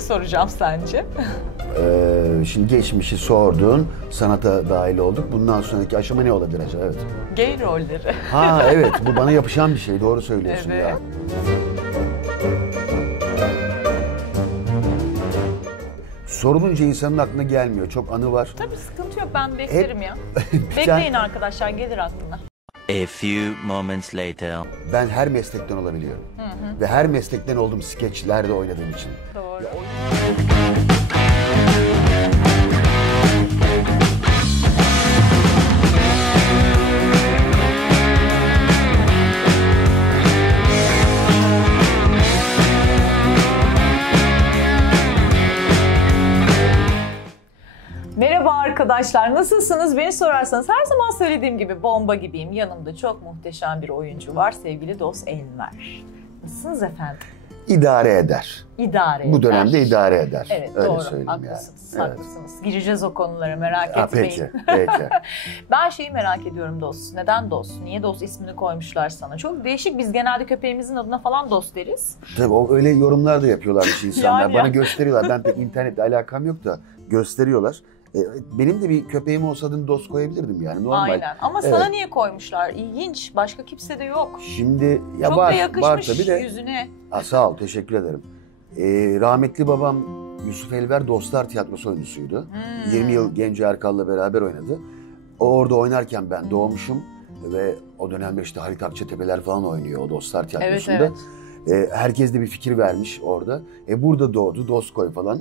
Soracağım sence? Şimdi geçmişi sordun, sanata dahil olduk. Bundan sonraki aşama ne olabilir acaba? Evet. Gay rolleri. Ha evet, bu bana yapışan bir şey. Doğru söylüyorsun evet. ya. Sorulunca insanın aklına gelmiyor. Çok anı var. Tabii sıkıntı yok, ben beklerim ya. Bekleyin arkadaşlar, gelir aklına. A few moments later. Ben her meslekten olabiliyorum. Ve her meslekten olduğum skeçlerde oynadığım için. Doğru. Merhaba arkadaşlar, nasılsınız? Beni sorarsanız her zaman söylediğim gibi bomba gibiyim. Yanımda çok muhteşem bir oyuncu var, sevgili dost Enver. Nasılsınız efendim? İdare eder. İdare eder. Bu dönemde idare eder. Evet, öyle doğru. Söyleyeyim haklısınız, yani. haklısınız. Evet. Gireceğiz o konulara, merak etmeyin. Peki. Ben şeyi merak ediyorum dost. Neden dost? Niye dost ismini koymuşlar sana? Çok değişik. Biz genelde köpeğimizin adına falan dost deriz. Tabii öyle yorumlar da yapıyorlarmış insanlar. Yani Bana gösteriyorlar. Ben pek internetle alakam yok da gösteriyorlar. Benim de bir köpeğim olsa adını dost koyabilirdim yani normal. Aynen. Ama sana niye koymuşlar? İlginç. Başka kimse de yok. Şimdi ya çok var, da yakışmış tabii de. yüzüne. Sağ ol, teşekkür ederim. Rahmetli babam Yusuf Elver Dostlar Tiyatrosu oyuncusuydu. 20 yıl Genco Erkal'la beraber oynadı. O orada oynarken ben doğmuşum ve o dönemde işte Halit Akçatepe'ler falan oynuyor o Dostlar Tiyatrosu'nda. Evet. Herkes de bir fikir vermiş orada. Burada doğdu, dost koy falan.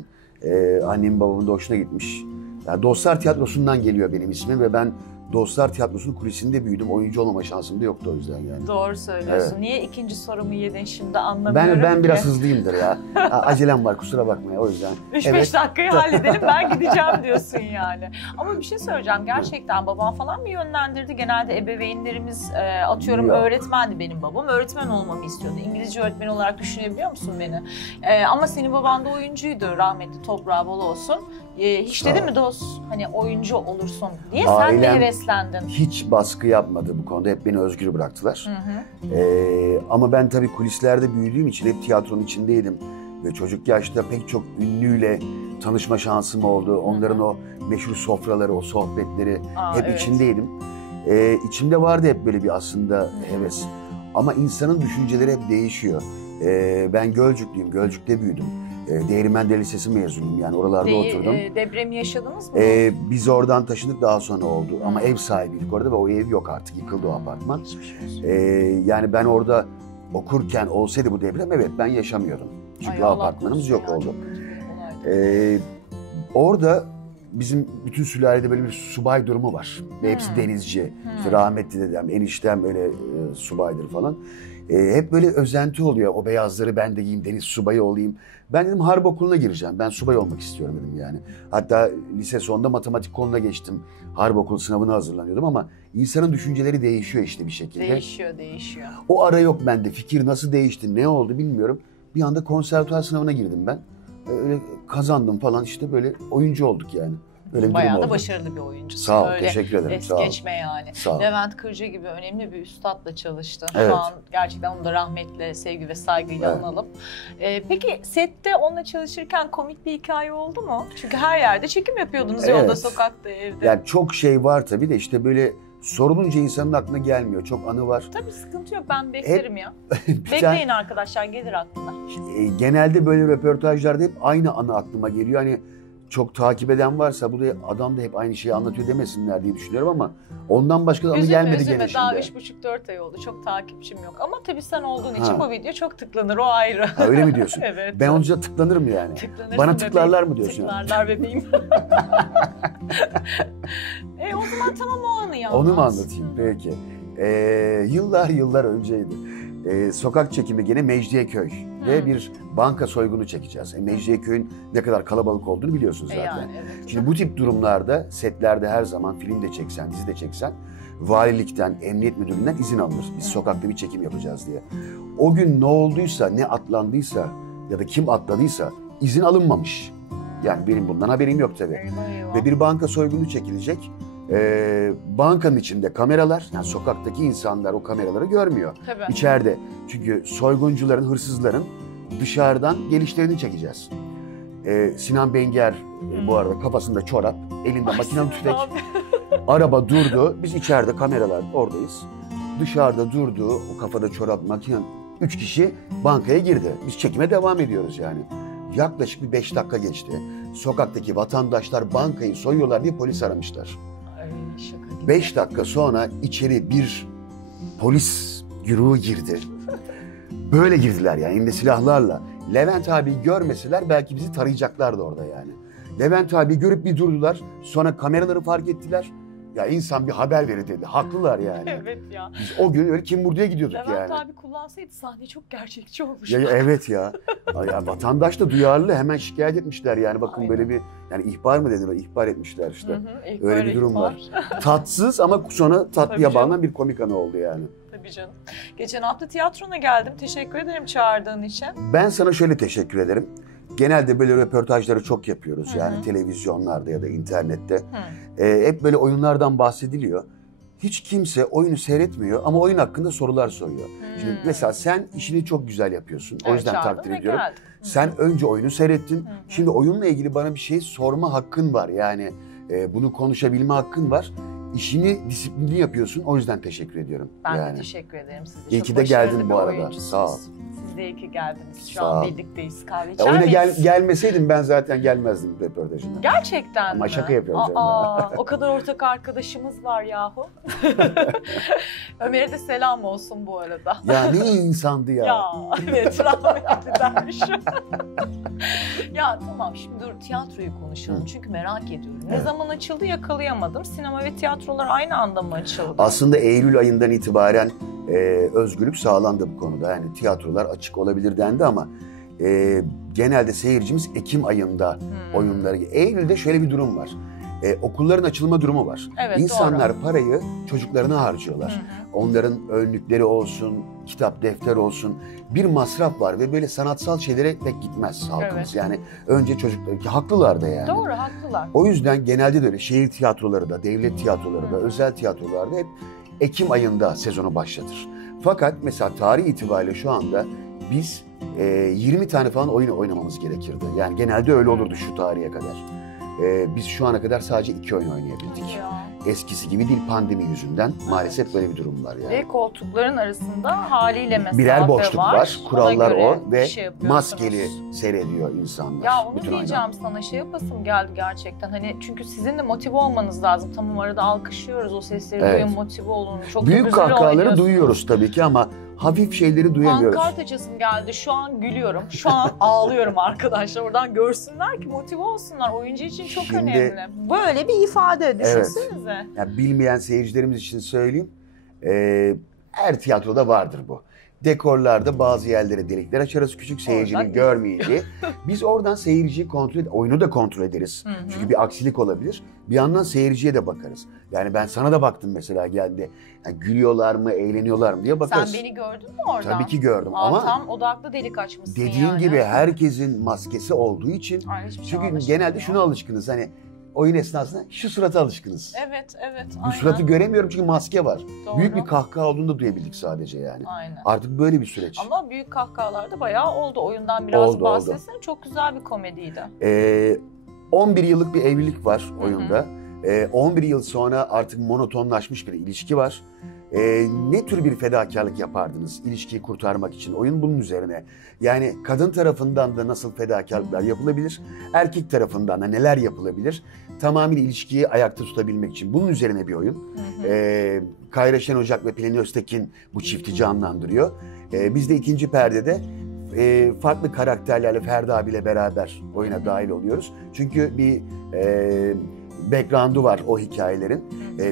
Annemin babamın da hoşuna gitmiş. Yani Dostlar Tiyatrosu'ndan geliyor benim ismim ve ben Dostlar Tiyatrosu'nun kulisinde büyüdüm. Oyuncu olmama şansım da yoktu o yüzden yani. Doğru söylüyorsun. Evet. Niye ikinci sorumu yedin şimdi anlamıyorum Ben biraz hızlıyımdır ya. Acelem var, kusura bakma ya, o yüzden. 3-5 dakikayı halledelim, ben gideceğim diyorsun yani. Ama bir şey söyleyeceğim, gerçekten baban falan mı yönlendirdi? Genelde ebeveynlerimiz atıyorum Yok. Öğretmendi benim babam. Öğretmen olmamı istiyordu. İngilizce öğretmeni olarak düşünebiliyor musun beni? Ama senin baban da oyuncuydu, rahmetli, toprağı bol olsun. Hiç dedi mi dost hani oyuncu olursun diye? Sen de heveslendin. Hiç baskı yapmadı bu konuda. Hep beni özgür bıraktılar. Ama ben tabii kulislerde büyüdüğüm için hep tiyatronun içindeydim. Ve çocuk yaşta pek çok ünlüyle tanışma şansım oldu. Onların o meşhur sofraları, o sohbetleri hep içindeydim. İçimde vardı hep böyle bir aslında heves. Ama insanın düşünceleri hep değişiyor. Ben Gölcüklüyüm, Gölcük'te büyüdüm. Değirmenler Lisesi mezunuyum yani oralarda oturdum. Depremi yaşadınız mı? Biz oradan taşındık, daha sonra oldu ama ev sahibiydik orada ve o ev yok artık, yıkıldı o apartman. Yani ben orada okurken olsaydı bu deprem, evet ben yaşamıyordum. Çünkü o apartmanımız yok oldu. Orada bizim bütün sülalede böyle bir subay durumu var. Ve hepsi denizci. İşte rahmetli dedem, eniştem öyle subaydır falan. Hep böyle özenti oluyor. O beyazları ben de giyeyim, deniz subayı olayım. Ben dedim harp okuluna gireceğim. Ben subay olmak istiyorum dedim yani. Hatta lise sonunda matematik koluna geçtim. Harp okulu sınavına hazırlanıyordum ama insanın düşünceleri değişiyor işte bir şekilde. Değişiyor. O ara yok bende. Fikir nasıl değişti, ne oldu bilmiyorum. Bir anda konservatuvar sınavına girdim ben. Öyle kazandım falan, işte böyle oyuncu olduk yani. Öyle bir bayağı durum da oldu. başarılı bir oyuncusun. Sağ ol, öyle teşekkür ederim. Es sağ ol. geçme yani. Sağ ol. Levent Kırcı gibi önemli bir üstadla çalıştı. Evet. Şu an gerçekten onu da rahmetle, sevgi ve saygıyla analım. Peki sette onunla çalışırken komik bir hikaye oldu mu? Çünkü her yerde çekim yapıyordunuz, yolda, sokakta, evde. Yani çok şey var tabii de işte böyle sorulunca insanın aklına gelmiyor. Çok anı var. Tabii sıkıntı yok, ben beklerim ya. Bekleyin arkadaşlar, gelir aklına. Genelde böyle röportajlarda hep aynı anı aklıma geliyor. Hani çok takip eden varsa bu da adam da hep aynı şeyi anlatıyor demesinler diye düşünüyorum ama ondan başka anı gelmedi gene şimdi. Daha 3,5-4 ay oldu. Çok takipçim yok. Ama tabii sen olduğun için bu video çok tıklanır, o ayrı. Öyle mi diyorsun? Evet. Ben olunca tıklanırım yani. Tıklanırsın bana bebeğim. tıklarlar mı diyorsun? Tıklarlar bebeğim. O zaman tamam, o anı yalnız. Onu mu anlatayım? Peki. Yıllar önceydi. Sokak çekimi gene Mecidiyeköy'de bir banka soygunu çekeceğiz. Mecidiyeköy'ün ne kadar kalabalık olduğunu biliyorsunuz zaten. Yani, evet. Şimdi bu tip durumlarda setlerde her zaman film de çeksen, dizi de çeksen valilikten, emniyet müdürlüğünden izin alınır. Biz sokakta bir çekim yapacağız diye. O gün ne olduysa, ne atlandıysa ya da kim atladıysa izin alınmamış. Yani benim bundan haberim yok tabii. Eyvah. Ve bir banka soygunu çekilecek. Bankanın içinde kameralar, yani sokaktaki insanlar o kameraları görmüyor. Tabii. İçeride. Çünkü soyguncuların, hırsızların dışarıdan gelişlerini çekeceğiz. Sinan Benger bu arada kafasında çorap, elinde makinalı tüfek. Araba durdu. Biz içeride kameralar oradayız. Dışarıda durdu. O kafada çorap, makine. 3 kişi bankaya girdi. Biz çekime devam ediyoruz yani. Yaklaşık bir 5 dakika geçti. Sokaktaki vatandaşlar bankayı soyuyorlar diye polis aramışlar. Ay, şaka gibi. 5 dakika sonra içeri bir polis güruhu girdi. Böyle girdiler yani elinde silahlarla. Levent abi görmeseler belki bizi tarayacaklardı orada yani. Levent abi görüp bir durdular. Sonra kameraları fark ettiler. Ya insan bir haber verir dedi. Haklılar yani. Evet ya. Biz o gün öyle kim buraya gidiyorduk Levent yani. abi kullansaydı sahne çok gerçekçi olmuş. Evet ya. Ya vatandaş da duyarlı hemen şikayet etmişler yani bakın Aynen. böyle bir yani ihbar mı dediler ihbar etmişler işte. Hı hı, ilk Öyle böyle bir durum ihbar. var. Tatsız ama sonra tatlıya Tabii canım. bağlanan bir komik anı oldu yani. Tabii canım. Geçen hafta tiyatrona geldim. Teşekkür ederim çağırdığın için. Ben sana şöyle teşekkür ederim. Genelde böyle röportajları çok yapıyoruz yani televizyonlarda ya da internette. Hep böyle oyunlardan bahsediliyor. Hiç kimse oyunu seyretmiyor ama oyun hakkında sorular soruyor. Şimdi mesela sen işini çok güzel yapıyorsun. O Evet, yüzden çağırdım takdir ve ediyorum. geldim. Sen önce oyunu seyrettin. Şimdi oyunla ilgili bana bir şey sorma hakkın var. Yani bunu konuşabilme hakkın var. İşini disiplinli yapıyorsun. O yüzden teşekkür ediyorum. Ben yani. de teşekkür ederim. Siz İyi çok ki de başarılı geldin bir bu arada. oyuncusunuz. Sağ ol. Siz de iyi ki geldiniz. Şu Sağ an ol. birlikteyiz. Kahve içer Oyuna miyiz? gelmeseydim ben zaten gelmezdim röportajına. Gerçekten Ama mi? şaka yapıyorum canım. Aa, o kadar ortak arkadaşımız var yahu. Ömer'e de selam olsun bu arada. Ya ne iyi insandı ya. Ya evet rahmetli dermiş. Ya tamam şimdi dur tiyatroyu konuşalım çünkü merak ediyorum. Ne Evet. zaman açıldı yakalayamadım. Sinema ve tiyatrolar aynı anda mı açıldı? Aslında Eylül ayından itibaren özgürlük sağlandı bu konuda. Yani tiyatrolar açık olabilir dendi ama genelde seyircimiz Ekim ayında oyunları. Eylül'de şöyle bir durum var. Okulların açılma durumu var. Evet, İnsanlar doğru. parayı çocuklarına harcıyorlar. Onların önlükleri olsun, kitap, defter olsun. Bir masraf var ve böyle sanatsal şeylere pek gitmez halkımız. Evet. Yani önce çocuklar ki haklılar da yani. Doğru haklılar. O yüzden genelde de öyle şehir tiyatroları da, devlet tiyatroları da, özel tiyatrolarda hep Ekim ayında sezonu başlatır. Fakat mesela tarih itibariyle şu anda biz 20 tane falan oyun oynamamız gerekirdi. Yani genelde öyle olurdu şu tarihe kadar. Biz şu ana kadar sadece 2 oyun oynayabildik. Ya. Eskisi gibi değil pandemi yüzünden. Maalesef böyle bir durum var yani. Ve koltukların arasında haliyle mesafe Birer boşluk var, Ona kurallar göre o ve şey yapıyorsunuz. maskeli seyrediyor insanlar. Ya onu bütün diyeceğim oyunlar. sana şey yapasım geldi gerçekten. Hani çünkü sizin de motive olmanız lazım. Tamam arada alkışlıyoruz o sesleri Evet. duyun motive olun. Çok da Büyük güzel kahkahaları oynuyorsunuz. duyuyoruz tabii ki ama hafif şeyleri duyamıyoruz. Pankart açasım geldi. Şu an gülüyorum. Şu an ağlıyorum arkadaşlar. Oradan görsünler ki motive olsunlar. Oyuncu için çok Şimdi- önemli. Böyle bir ifade düşünsenize. Yani bilmeyen seyircilerimiz için söyleyeyim. Her tiyatroda vardır bu. Dekorlarda bazı yerlere delikler açarız küçük seyircinin Oradan- görmeyeceği. Biz oradan seyirciyi oyunu da kontrol ederiz. Çünkü bir aksilik olabilir. Bir yandan seyirciye de bakarız. Yani ben sana da baktım mesela geldi. Yani gülüyorlar mı, eğleniyorlar mı diye bakarız. Sen beni gördün mü oradan? Tabii ki gördüm Aa, ama tam odaklı delik açmışsın dediğin yani. gibi herkesin maskesi olduğu için Ay, hiçbir şey çünkü anlaşılmıyor. genelde şuna alışkınız hani oyun esnasında şu surata alışkınız. Evet, evet. Bu aynen. suratı göremiyorum çünkü maske var. Doğru. Büyük bir kahkaha olduğunu da duyabildik sadece yani. Aynen. Artık böyle bir süreç. Ama büyük kahkahalar da bayağı oldu. Oyundan biraz Oldu. bahsetsene. Çok güzel bir komediydi. 11 yıllık bir evlilik var oyunda. 11 yıl sonra artık monotonlaşmış bir ilişki var. Ne tür bir fedakarlık yapardınız ilişkiyi kurtarmak için? Oyun bunun üzerine. Yani kadın tarafından da nasıl fedakarlıklar yapılabilir? Erkek tarafından da neler yapılabilir? Tamamıyla ilişkiyi ayakta tutabilmek için. Bunun üzerine bir oyun. Kayra Şen Ocak ve Pelin Öztekin bu çifti canlandırıyor. Biz de ikinci perdede farklı karakterlerle Ferdi abiyle beraber oyuna dahil oluyoruz. Çünkü bir background'u var o hikayelerin.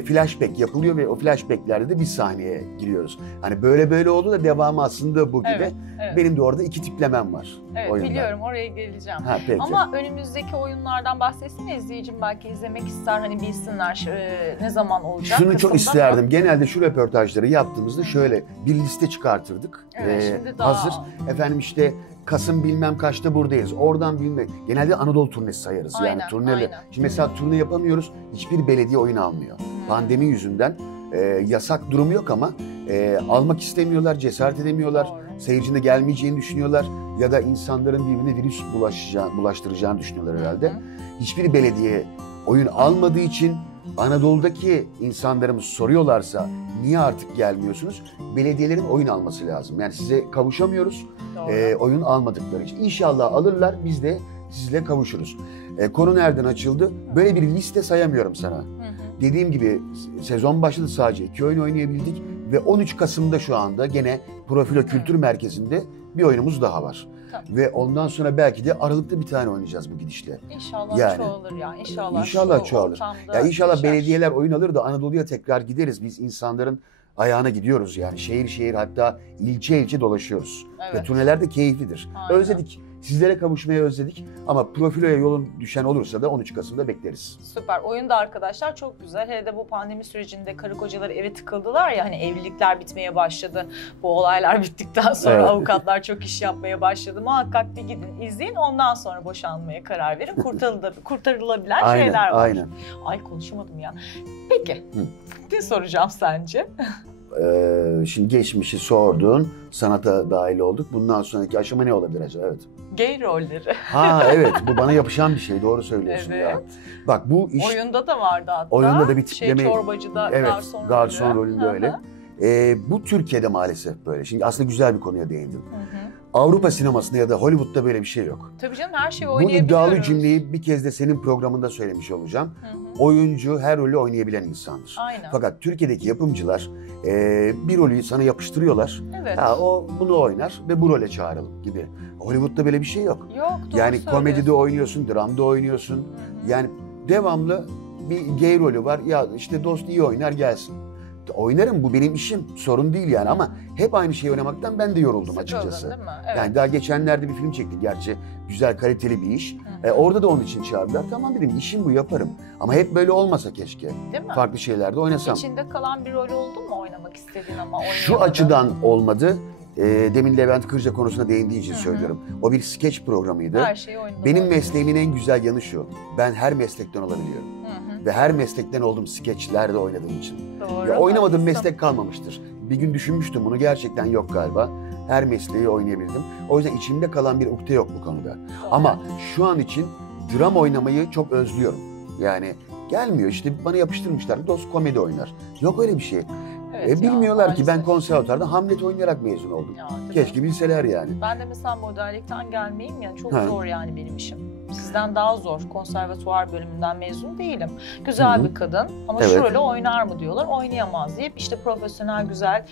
Flashback yapılıyor ve o flashbacklerde de bir sahneye giriyoruz. Hani böyle oldu da devamı aslında bu gibi. Evet, Evet. Benim de orada 2 tiplemem var. Evet, oyunda. biliyorum, oraya geleceğim. Ha, peki. Ama önümüzdeki oyunlardan bahsetsene, izleyicim belki izlemek ister, hani bilsinler ne zaman olacak. Şunu çok kısımda isterdim. Genelde şu röportajları yaptığımızda şöyle bir liste çıkartırdık. Evet, şimdi daha- Hazır. Efendim işte Kasım bilmem kaçta buradayız. Oradan bilmem. Genelde Anadolu turnesi sayarız. Yani Aynen, turneyle. aynen. Şimdi mesela turne yapamıyoruz. Hiçbir belediye oyun almıyor. Pandemi yüzünden yasak durumu yok ama almak istemiyorlar, cesaret edemiyorlar. Doğru. Seyircinin de gelmeyeceğini düşünüyorlar. Ya da insanların birbirine virüs bulaştıracağını düşünüyorlar herhalde. Hiçbir belediye oyun almadığı için Anadolu'daki insanlarımız soruyorlarsa niye artık gelmiyorsunuz? Belediyelerin oyun alması lazım. Yani size kavuşamıyoruz Doğru. oyun almadıkları için. İnşallah alırlar, biz de sizle kavuşuruz. Konu nereden açıldı? Böyle bir liste sayamıyorum sana. Hı hı. Dediğim gibi sezon başladı, sadece 2 oyun oynayabildik ve 13 Kasım'da şu anda gene Profilo Kültür Merkezi'nde bir oyunumuz daha var. Tamam. Ve ondan sonra belki de Aralık'ta bir tane oynayacağız bu gidişle. İnşallah Yani. çoğalır ya. İnşallah, İnşallah şu çoğalır. ortamda Ya inşallah yaşar. belediyeler oyun alır da Anadolu'ya tekrar gideriz. Biz insanların ayağına gidiyoruz yani. Şehir şehir, hatta ilçe ilçe dolaşıyoruz. Evet. Ve turneler de keyiflidir. Aynen. Özledik. Sizlere kavuşmayı özledik. Ama Profilo'ya yolun düşen olursa da 13 Kasım'da bekleriz. Süper. Oyun da arkadaşlar çok güzel. Hele de bu pandemi sürecinde karı kocalar eve tıkıldılar ya, hani evlilikler bitmeye başladı. Bu olaylar bittikten sonra Evet. avukatlar çok iş yapmaya başladı. Muhakkak bir gidin, izleyin. Ondan sonra boşanmaya karar verin. Kurtarılabilen Aynen, şeyler var. aynen. Ay konuşamadım ya. Peki. Ne soracağım sence? Şimdi geçmişi sordun, sanata dahil olduk. Bundan sonraki aşama ne olabilir acaba? Evet. Gay rolleri. Ha evet, bu bana yapışan bir şey. Doğru söylüyorsun ya. Evet. Bak bu iş... Oyunda da vardı hatta. Oyunda da bir tipleme... çorbacıda Evet, garson rolü. rolünde Hı öyle. hı. Bu Türkiye'de maalesef böyle. Şimdi aslında güzel bir konuya değindim. Hı hı. Avrupa sinemasında ya da Hollywood'da böyle bir şey yok. Tabii canım, her şeyi Bu oynayabiliyoruz. iddialı cümleyi bir kez de senin programında söylemiş olacağım. Hı hı. Oyuncu her rolü oynayabilen insandır. Aynen. Fakat Türkiye'deki yapımcılar bir rolü sana yapıştırıyorlar. Evet. Ha, o bunu oynar ve bu role çağıralım gibi. Hollywood'da böyle bir şey yok. Yok, doğru Yani komedide söylüyorsun. oynuyorsun, dramda oynuyorsun. Hı hı. Yani devamlı bir gay rolü var. Ya işte dost iyi oynar gelsin. Oynarım, bu benim işim. Sorun değil yani, ama hep aynı şeyi oynamaktan ben de yoruldum Sıkıldın, açıkçası. değil mi? Evet. Yani daha geçenlerde bir film çektik gerçi. Güzel, kaliteli bir iş. Hı hı. Orada da onun için çağırdılar. Tamam dedim, işim bu, yaparım. Ama hep böyle olmasa keşke. Değil mi? Farklı şeylerde oynasam. İçinde kalan bir rol oldu mu oynamak istediğin ama oynayamadın? Şu açıdan olmadı. Demin Levent Kırca konusuna değindiği için Hı hı. söylüyorum. O bir skeç programıydı. Her şeyi oynadım. Benim mesleğimin en güzel yanı şu. Ben her meslekten olabiliyorum. Hı hı. Ve her meslekten olduğum skeçlerde oynadığım için. Doğru. Ya oynamadığım haklısın. meslek kalmamıştır. Bir gün düşünmüştüm bunu, gerçekten yok galiba. Her mesleği oynayabildim. O yüzden içimde kalan bir ukde yok bu konuda. Doğru. Ama şu an için dram oynamayı çok özlüyorum. Yani gelmiyor işte, bana yapıştırmışlar. Dost komedi oynar. Yok öyle bir şey. Evet ya, Bilmiyorlar ki ben maalesef. konservatuarda Hamlet oynayarak mezun oldum. Ya, değil mi? Keşke bilseler yani. Ben de mesela modellikten gelmeyeyim ya, çok Ha. zor yani benim işim. Sizden daha zor. Konservatuvar bölümünden mezun değilim. Güzel Hı hı. bir kadın ama Evet. şu rolü oynar mı diyorlar. Oynayamaz deyip işte profesyonel güzel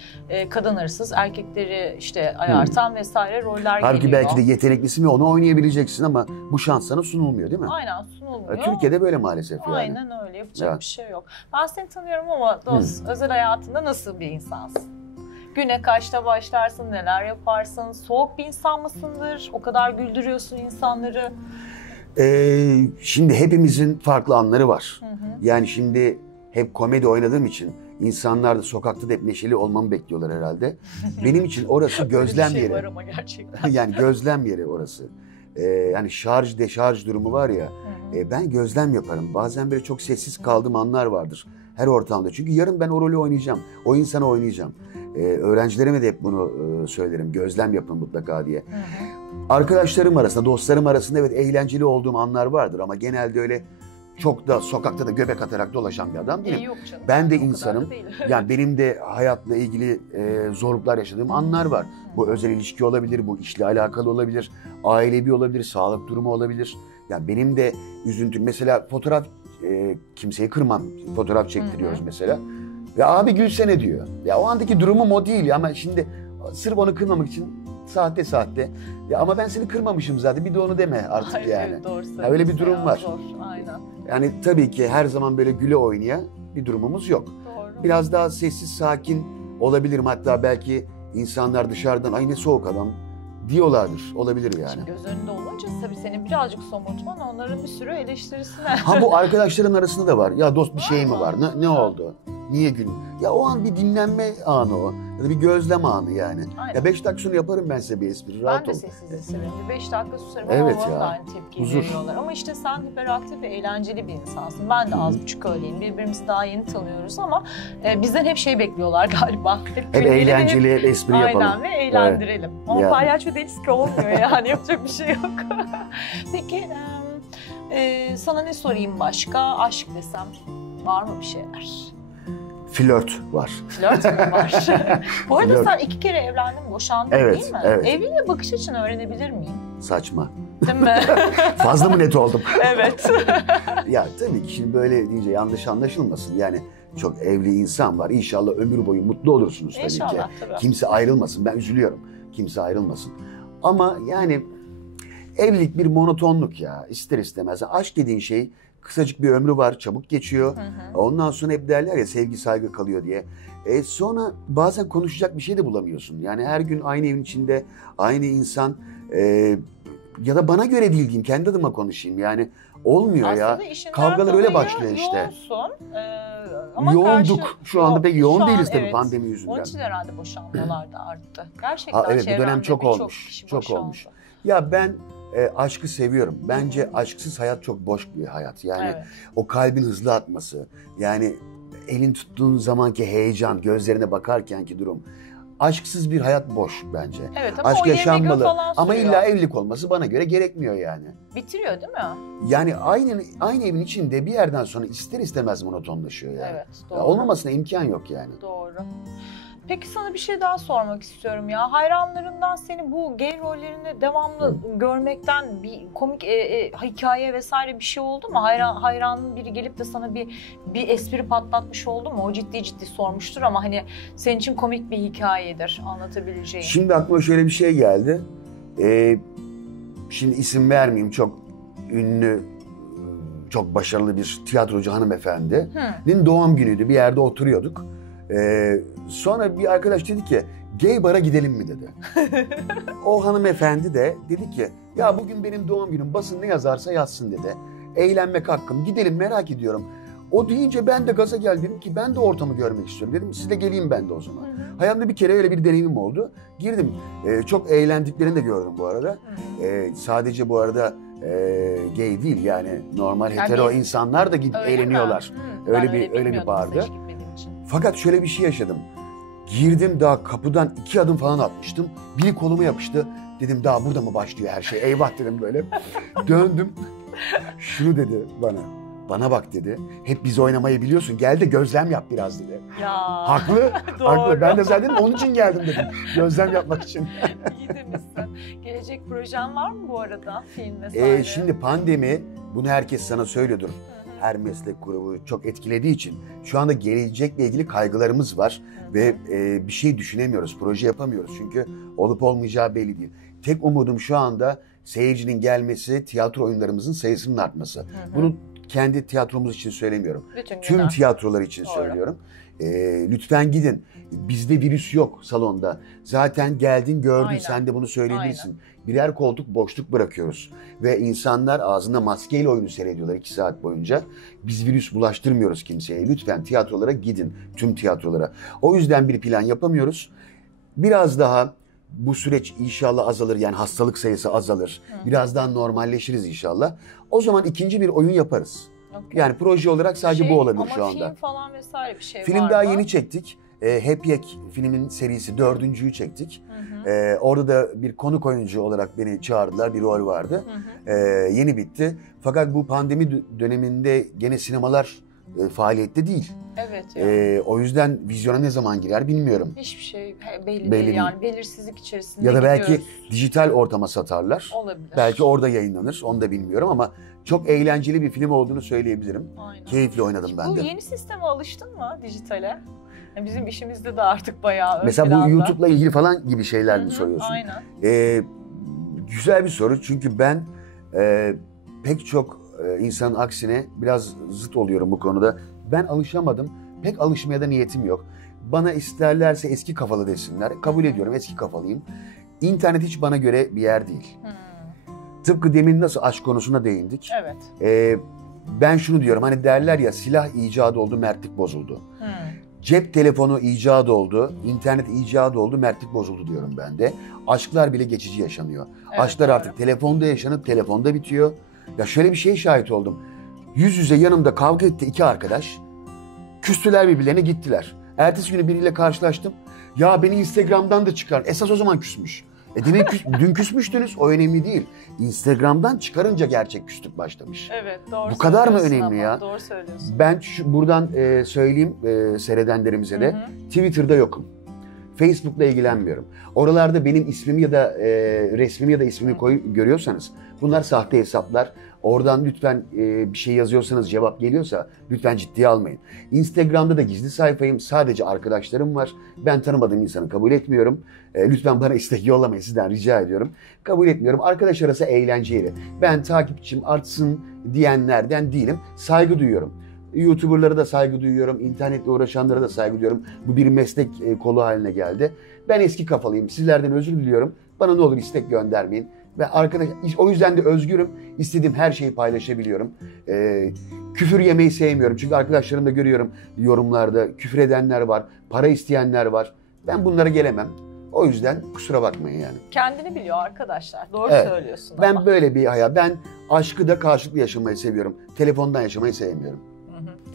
kadın hırsız, erkekleri işte ayartan vesaire roller Halbuki geliyor. belki de yeteneklisin ve onu oynayabileceksin ama bu şans sana sunulmuyor değil mi? Aynen, sunulmuyor. Türkiye'de böyle maalesef yani. Aynen öyle, yapacak Evet. bir şey yok. Ben seni tanıyorum ama dost, özel hayatında nasıl bir insansın? Güne kaçta başlarsın, neler yaparsın? Soğuk bir insan mısındır? O kadar güldürüyorsun insanları. Şimdi hepimizin farklı anları var. Hı hı. Yani şimdi hep komedi oynadığım için insanlar da sokakta da hep neşeli olmamı bekliyorlar herhalde. Benim için orası gözlem Öyle bir şey var yeri. ama gerçekten. Yani gözlem yeri orası. Yani şarj deşarj durumu var ya. Hı hı. Ben gözlem yaparım. Bazen böyle çok sessiz kaldığım anlar vardır her ortamda. Çünkü yarın ben o rolü oynayacağım. O insanı oynayacağım. Öğrencilerime de hep bunu söylerim. Gözlem yapın mutlaka diye. Hı hı. Arkadaşlarım arasında, dostlarım arasında evet eğlenceli olduğum anlar vardır ama genelde öyle çok da sokakta da göbek atarak dolaşan bir adam değilim. Yok canım. Ben de o kadar da insanım. değil. Yani benim de hayatla ilgili zorluklar yaşadığım anlar var. Bu özel ilişki olabilir, bu işle alakalı olabilir, ailevi olabilir, sağlık durumu olabilir. Yani benim de üzüntüm, mesela fotoğraf, kimseyi kırmam, fotoğraf çektiriyoruz Hı hı. mesela. Ve abi gülsene diyor. Ya o andaki durumum o değil ama şimdi sırf onu kırmamak için sahte. Ya ama ben seni kırmamışım zaten, bir de onu deme artık Hayır, yani. evet, doğru söylüyorsun. Ya öyle bir durum Ya, var. Zor, aynen. Yani tabii ki her zaman böyle güle oynaya bir durumumuz yok. Doğru. Biraz daha sessiz, sakin olabilirim. Hatta belki insanlar dışarıdan ay ne soğuk adam diyorlardır. Olabilir yani. Şimdi göz önünde olunca tabii senin birazcık somurtman onların bir sürü eleştirisine. Ha bu arkadaşların arasında da var. Ya dost bir şey mi Var var? mı? Ne oldu? Niye gün? Ya o an bir dinlenme anı o. Ya da bir gözlem anı yani. Aynen. Ya 5 dakika sonra yaparım ben size bir espri. Rahat Ben de ol. sessizlik severim. 5 dakika susarım Evet ama bana ya. da aynı tepkiyi Huzur. veriyorlar. Ama işte sen hiperaktif ve eğlenceli bir insansın. Ben de az buçuk öyleyim. Birbirimizi daha yeni tanıyoruz ama bizden hep şey bekliyorlar galiba. Hep gülmeleri, eğlenceli, hep espri yapalım. Aynen ve eğlendirelim. Ama Ya. palyaço değiliz ki olmuyor yani yapacak bir şey yok. Peki sana ne sorayım başka? Aşk desem var mı bir şeyler? Flört var. Flört mü var? Bu arada Flört. sen 2 kere evlendin, boşandın Evet, değil mi? evet. Evliliğe bakış açını öğrenebilir miyim? Saçma. Değil mi? Fazla mı net oldum? Evet. Ya tabii ki şimdi böyle deyince yanlış anlaşılmasın. Yani çok evli insan var. İnşallah ömür boyu mutlu olursunuz tabii ki. İnşallah tabii. Kimse ayrılmasın. Ben üzülüyorum. Kimse ayrılmasın. Ama yani evlilik bir monotonluk ya. İster istemez. Aşk dediğin şey kısacık bir ömrü var. Çabuk geçiyor. Ondan sonra hep derler ya sevgi saygı kalıyor diye. Sonra bazen konuşacak bir şey de bulamıyorsun. Yani her gün aynı evin içinde aynı insan ya da bana göre değil diyeyim. Kendi adıma konuşayım. Yani olmuyor Aslında ya. işinden Kavgalar öyle dolayı başlıyor işte. Yoğunsun. Ama Yoğunduk. Şu anda pek yoğun şu an değiliz tabii evet. pandemi Onun yüzünden. için herhalde boşanmalar da arttı. Gerçekten Evet bu dönem çevremde çok birçok olmuş. kişi Çok boşandı. olmuş. Ya ben aşkı seviyorum. Bence aşksız hayat çok boş bir hayat. Yani Evet. o kalbin hızlı atması. Yani elin tuttuğun zamanki heyecan, gözlerine bakarkenki durum. Aşksız bir hayat boş bence. Evet ama Aşk o 20 gün yaşanmalı. falan Ama sürüyor. illa evlilik olması bana göre gerekmiyor yani. Bitiriyor değil mi? Yani aynı evin içinde bir yerden sonra ister istemez monotonlaşıyor yani. Evet doğru. Ya olmamasına imkan yok yani. Doğru. Peki sana bir şey daha sormak istiyorum ya. Hayranlarından seni bu gay rollerinde devamlı görmekten bir komik hikaye vesaire bir şey oldu mu? Hayranın biri gelip de sana bir espri patlatmış oldu mu? O ciddi ciddi sormuştur ama hani senin için komik bir hikayedir anlatabileceğin. Şimdi aklıma şöyle bir şey geldi. Şimdi isim vermeyeyim, çok ünlü, çok başarılı bir tiyatrocu hanımefendinin doğum günüydü. Bir yerde oturuyorduk. Sonra bir arkadaş dedi ki gay bara gidelim mi dedi. O hanımefendi de dedi ki ya bugün benim doğum günüm, basın ne yazarsa yazsın dedi. Eğlenmek hakkım, gidelim merak ediyorum. O deyince ben de gaza geldim, dedim ki ben de ortamı görmek istiyorum. Dedim siz de geleyim ben de o zaman. Hayatımda bir kere öyle bir deneyimim oldu. Girdim. Çok eğlendiklerini de gördüm bu arada. Sadece bu arada gay değil yani normal hetero insanlar da gidip Öyle eğleniyorlar. mi? Öyle Ben bir bilmiyordum bardı. mesela hiç gitmediğim için. Fakat şöyle bir şey yaşadım. Girdim, daha kapıdan 2 adım falan atmıştım. Biri koluma yapıştı. Dedim daha burada mı başlıyor her şey? Eyvah dedim böyle. Döndüm. Şunu dedi bana. Bana bak dedi. Hep biz oynamayı biliyorsun. Gel de gözlem yap biraz dedi. Ya. Haklı. Doğru. Haklı. Ben de zaten onun için geldim dedim. Gözlem yapmak için. İyi demişsin. Gelecek projen var mı bu arada? Film vesaire. Şimdi pandemi, bunu herkes sana söylüyordur. Her meslek grubu çok etkilediği için şu anda gelecekle ilgili kaygılarımız var ve bir şey düşünemiyoruz, proje yapamıyoruz çünkü olup olmayacağı belli değil. Tek umudum şu anda seyircinin gelmesi, tiyatro oyunlarımızın sayısının artması. Bunu kendi tiyatromuz için söylemiyorum. Tüm tiyatrolar için söylüyorum. Lütfen gidin. Bizde virüs yok salonda. Zaten geldin gördün, Aynen. sen de bunu söyleyebilirsin. Birer koltuk boşluk bırakıyoruz. Ve insanlar ağzında maskeyle oyunu seyrediyorlar 2 saat boyunca. Biz virüs bulaştırmıyoruz kimseye. Lütfen tiyatrolara gidin, tüm tiyatrolara. O yüzden bir plan yapamıyoruz. Biraz daha bu süreç inşallah azalır, yani hastalık sayısı azalır. Biraz daha normalleşiriz inşallah. O zaman ikinci bir oyun yaparız. Yani proje olarak sadece bu olabilir şu anda. Ama film falan vesaire bir şey var Film mı? daha yeni çektik. Hep Yek filmin serisi 4.'yü çektik. Orada da bir konuk oyuncu olarak beni çağırdılar. Bir rol vardı. Yeni bitti. Fakat bu pandemi döneminde gene sinemalar faaliyette değil. Evet. Yani. O yüzden vizyona ne zaman girer bilmiyorum. Hiçbir şey belli değil. değil yani. Belirsizlik içerisinde Ya da belki gidiyoruz. dijital ortama satarlar. Olabilir. Belki orada yayınlanır. Onu da bilmiyorum ama çok eğlenceli bir film olduğunu söyleyebilirim. Aynen. Keyifli oynadım ben Bu de. yeni sisteme alıştın mı dijitale? Yani bizim işimizde de artık bayağı ön Mesela planda. bu YouTube'la ilgili falan gibi şeyler mi soruyorsun? Aynen. Güzel bir soru çünkü ben pek çok insanın aksine biraz zıt oluyorum bu konuda. Ben alışamadım. Pek alışmaya da niyetim yok. Bana isterlerse eski kafalı desinler. Kabul ediyorum, eski kafalıyım. İnternet hiç bana göre bir yer değil. Tıpkı demin nasıl aşk konusuna değindik. Evet. Ben şunu diyorum, hani derler ya, silah icadı oldu, mertlik bozuldu. Cep telefonu icadı oldu, internet icadı oldu, mertlik bozuldu diyorum ben de. Aşklar bile geçici yaşanıyor. Evet, Aşklar doğru. artık telefonda yaşanıp telefonda bitiyor. Ya şöyle bir şeye şahit oldum. Yüz yüze yanımda kavga etti iki arkadaş. Küstüler birbirlerine, gittiler. Ertesi günü biriyle karşılaştım. Ya beni Instagram'dan da çıkar. Esas o zaman küsmüş. Demek dün küsmüştünüz, o önemli değil. Instagram'dan çıkarınca gerçek küslük başlamış. Evet, doğru. Bu kadar mı söylüyorsun önemli ama, ya? Doğru söylüyorsun. Ben buradan söyleyeyim seyredenlerimize de. Twitter'da yokum. Facebook'la ilgilenmiyorum. Oralarda benim ismimi ya da resmimi ya da ismimi görüyorsanız bunlar sahte hesaplar. Oradan lütfen bir şey yazıyorsanız, cevap geliyorsa lütfen ciddiye almayın. Instagram'da da gizli sayfayım. Sadece arkadaşlarım var. Ben tanımadığım insanı kabul etmiyorum. Lütfen bana istek yollamayın, sizden rica ediyorum. Kabul etmiyorum. Arkadaş arası eğlenceli. Ben takipçim artsın diyenlerden değilim. Saygı duyuyorum. YouTuber'lara da saygı duyuyorum. İnternetle uğraşanlara da saygı duyuyorum. Bu bir meslek kolu haline geldi. Ben eski kafalıyım. Sizlerden özür diliyorum. Bana ne olur istek göndermeyin. Ben o yüzden de özgürüm. İstediğim her şeyi paylaşabiliyorum. Küfür yemeyi sevmiyorum. Çünkü arkadaşlarımda görüyorum yorumlarda küfür edenler var. Para isteyenler var. Ben bunlara gelemem. O yüzden kusura bakmayın yani. Kendini biliyor arkadaşlar. Doğru Evet. söylüyorsun Ben ama. böyle bir hayat. Ben aşkı da karşılıklı yaşamayı seviyorum. Telefondan yaşamayı sevmiyorum.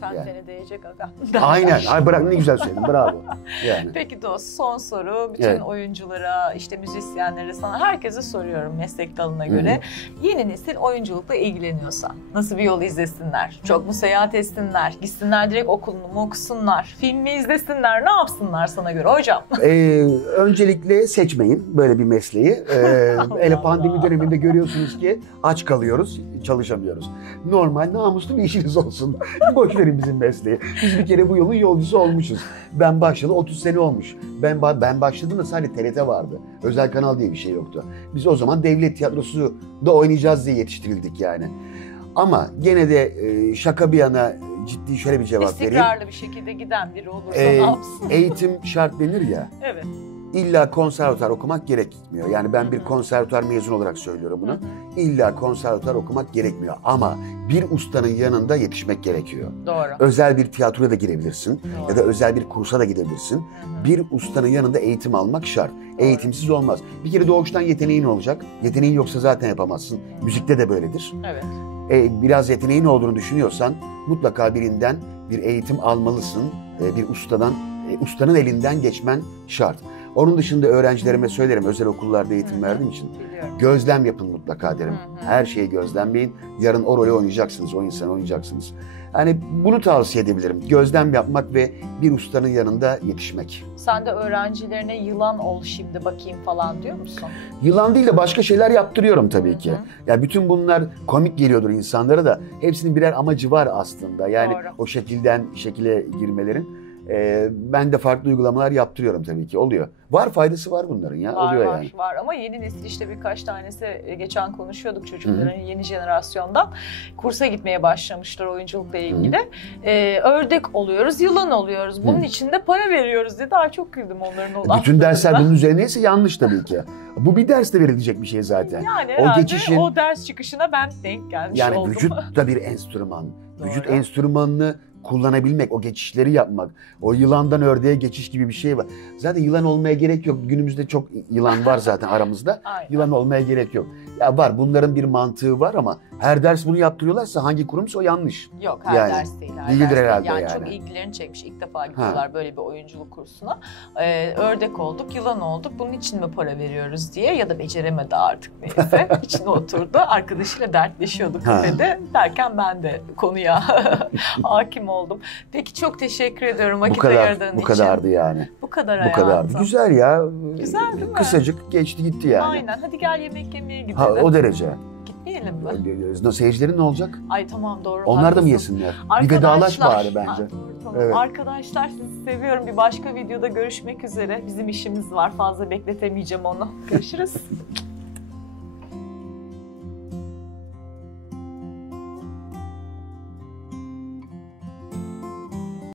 Tentene değecek aga. Aynen. Ay bırak, ne güzel söyledin. Bravo. Yani. Peki dost, son soru. Bütün Evet. oyunculara, işte müzisyenlere, sana, herkese soruyorum meslek dalına göre. Yeni nesil oyunculukla ilgileniyorsa nasıl bir yol izlesinler? Çok mu seyahat etsinler? Gitsinler direkt okulunu mu okusunlar? Film mi izlesinler? Ne yapsınlar sana göre hocam? Öncelikle seçmeyin böyle bir mesleği. Hele pandemi döneminde görüyorsunuz ki aç kalıyoruz, çalışamıyoruz. Normal, namuslu bir işiniz olsun. Boş verin bizim mesleği. Biz bir kere bu yolun yolcusu olmuşuz. Ben başladı 30 sene olmuş. Ben başladığımda sadece TRT vardı. Özel kanal diye bir şey yoktu. Biz o zaman devlet tiyatrosu da oynayacağız diye yetiştirildik yani. Ama gene de şaka bir yana ciddi şöyle bir cevap vereyim. İstikrarlı bir şekilde giden biri olursa ne yapsın? Eğitim şart denir ya. Evet. İlla konservatuar okumak gerekmiyor. Yani ben bir konservatuar mezunu olarak söylüyorum bunu. İlla konservatuar okumak gerekmiyor. Ama bir ustanın yanında yetişmek gerekiyor. Doğru. Özel bir tiyatroya da girebilirsin. Doğru. Ya da özel bir kursa da gidebilirsin. Bir ustanın yanında eğitim almak şart. Eğitimsiz olmaz. Bir kere doğuştan yeteneğin olacak. Yeteneğin yoksa zaten yapamazsın. Müzikte de böyledir. Evet. Biraz yeteneğin olduğunu düşünüyorsan mutlaka birinden bir eğitim almalısın. Bir ustanın elinden geçmen şart. Onun dışında öğrencilerime söylerim, özel okullarda eğitim verdiğim için. Biliyorum. Gözlem yapın mutlaka derim. Her şeyi gözlemleyin. Yarın o rolü oynayacaksınız, o insanı oynayacaksınız. Hani bunu tavsiye edebilirim. Gözlem yapmak ve bir ustanın yanında yetişmek. Sen de öğrencilerine yılan ol şimdi bakayım falan diyor musun? Yılan değil de başka şeyler yaptırıyorum tabii ki. Ya bütün bunlar komik geliyordur insanlara da. Hepsinin birer amacı var aslında. Yani Doğru. o şekile girmelerin. Ben de farklı uygulamalar yaptırıyorum tabii ki. Oluyor. Var, faydası var bunların ya. Var, Oluyor var, yani. var ama yeni nesil işte birkaç tanesi geçen konuşuyorduk çocukların yeni jenerasyondan kursa gitmeye başlamışlar oyunculukla ilgili. Ördek oluyoruz, yılan oluyoruz. Bunun için de para veriyoruz diye daha çok güldüm onların o Bütün dersler laflarına. bunun üzerineyse yanlış tabii ki. Bu bir derste verilecek bir şey zaten. Yani o herhalde geçişin, o ders çıkışına ben denk gelmiş yani oldum. vücut da bir enstrüman. Vücut Doğru. enstrümanını kullanabilmek, o geçişleri yapmak. O yılandan ördeğe geçiş gibi bir şey var. Zaten yılan olmaya gerek yok. Günümüzde çok yılan var zaten aramızda. Aynen. Yılan olmaya gerek yok. Ya var, bunların bir mantığı var ama her ders bunu yaptırıyorlarsa hangi kurumsa o yanlış. Yok her Yani, ders değil. Her değildir ders değil. herhalde yani. yani. Çok ilgilerini çekmiş. İlk defa gidiyorlar böyle bir oyunculuk kursuna. Ördek olduk, yılan olduk. Bunun için mi para veriyoruz diye ya da beceremedi artık neyse. İçine oturdu. Arkadaşıyla dertleşiyordu kafede. Derken ben de konuya hakim oldum. Peki çok teşekkür ediyorum vakit ayırdığın için. Bu kadardı yani. Bu kadar Bu hayatım. kadardı. Güzel ya. Güzel değil mi? Kısacık geçti gitti yani. Aynen. Hadi gel yemek yemeye gidelim. Ha, o derece. Gitmeyelim mi? Seyircilerin ne olacak? Ay tamam doğru. Onlar da mı haklısın. yesinler? Bir vedalaş bari bence. Ha, doğru, tamam. Evet. Arkadaşlar sizi seviyorum. Bir başka videoda görüşmek üzere. Bizim işimiz var. Fazla bekletemeyeceğim onu. Görüşürüz.